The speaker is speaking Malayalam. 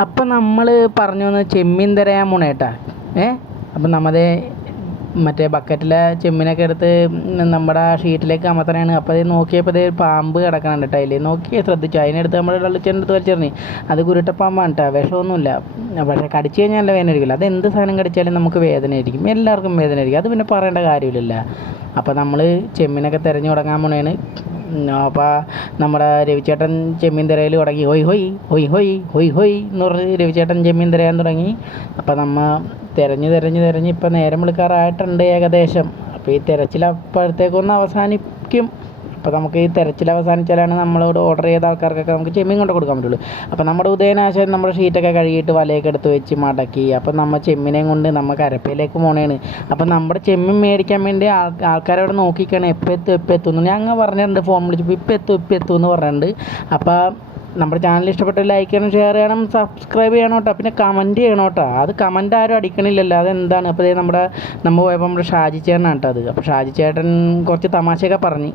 അപ്പം നമ്മൾ പറഞ്ഞു വന്ന് ചെമ്മീൻ തിരയാൻ പോണേട്ടാ. അപ്പം നമ്മതേ മറ്റേ ബക്കറ്റിലെ ചെമ്മീനൊക്കെ എടുത്ത് നമ്മുടെ ഷീറ്റിലേക്ക് അമർത്തണതാണ്. അപ്പോൾ അത് നോക്കിയപ്പോൾ ഇത് പാമ്പ് കിടക്കണുണ്ട് കേട്ടോ. അതിൽ നോക്കി ശ്രദ്ധിച്ചു, അതിനെടുത്ത് നമ്മൾ വെള്ളച്ചെടുത്ത് വലിച്ചെറിഞ്ഞ്. അത് കുരുട്ടപ്പാമ്പാണ് കേട്ടോ, വിഷമൊന്നുമില്ല. പക്ഷേ കടിച്ചു കഴിഞ്ഞാൽ നല്ല വേദന ആയിരിക്കില്ല. അത് എന്ത് സാധനം കടിച്ചാലും നമുക്ക് വേദനയായിരിക്കും, എല്ലാവർക്കും വേദനയായിരിക്കും, അത് പിന്നെ പറയേണ്ട കാര്യമില്ലല്ലോ. അപ്പോൾ നമ്മൾ ചെമ്മീനൊക്കെ തിരഞ്ഞു തുടങ്ങാൻ പോണേണ്. അപ്പോൾ നമ്മുടെ രവിചേട്ടൻ ചെമ്മീൻ തിരയിൽ തുടങ്ങി. ഹൊയ് ഹൊയ് ഹൊയ് ഹൊയ് ഹൊയ് ഹൊയ് എന്ന് പറഞ്ഞ് രവിചേട്ടൻ ചെമ്മീൻ തിരയാൻ തുടങ്ങി. അപ്പോൾ നമ്മൾ തിരഞ്ഞ് ഇപ്പോൾ നേരം വിളിക്കാറായിട്ടുണ്ട് ഏകദേശം. അപ്പോൾ ഈ തിരച്ചിൽ അപ്പോഴത്തേക്കൊന്ന് അവസാനിക്കും. അപ്പോൾ നമുക്ക് ഈ തിരച്ചിൽ അവസാനിച്ചാലാണ് നമ്മളോട് ഓർഡർ ചെയ്ത ആൾക്കാർക്കൊക്കെ നമുക്ക് ചെമ്മീൻ കൊണ്ട് കൊടുക്കാൻ പറ്റുള്ളൂ. അപ്പോൾ നമ്മുടെ ഉദയനാശം നമ്മുടെ ഷീറ്റൊക്കെ കഴുകിയിട്ട് വലയൊക്കെ എടുത്ത് വെച്ച് മടക്കി. അപ്പോൾ നമ്മൾ ചെമ്മീനെയും കൊണ്ട് നമ്മൾ കരപ്പയിലേക്ക് പോണേണ്. അപ്പോൾ നമ്മുടെ ചെമ്മീൻ മേടിക്കാൻ വേണ്ടി ആൾക്കാരവിടെ നോക്കിക്കാണ് എപ്പോൾ എത്തുമെന്ന്. ഞങ്ങൾ പറഞ്ഞിട്ടുണ്ട്, ഫോൺ വിളിച്ചപ്പോൾ ഇപ്പം എത്തും എന്ന് പറഞ്ഞിട്ടുണ്ട്. അപ്പോൾ നമ്മുടെ ചാനൽ ഇഷ്ടപ്പെട്ട ലൈക്ക് ചെയ്യണം, ഷെയർ ചെയ്യണം, സബ്സ്ക്രൈബ് ചെയ്യണം കേട്ടോ. പിന്നെ കമൻറ്റ് ചെയ്യണം കേട്ടോ. അത് കമൻറ്റ് ആരും അടിക്കണില്ലല്ലോ, അതെന്താണ്? അപ്പോൾ നമ്മൾ പോയപ്പോൾ നമ്മുടെ ഷാജി ചേട്ടനാണ് കേട്ടോ അത്. അപ്പോൾ ഷാജി ചേട്ടൻ കുറച്ച് തമാശയൊക്കെ പറഞ്ഞ്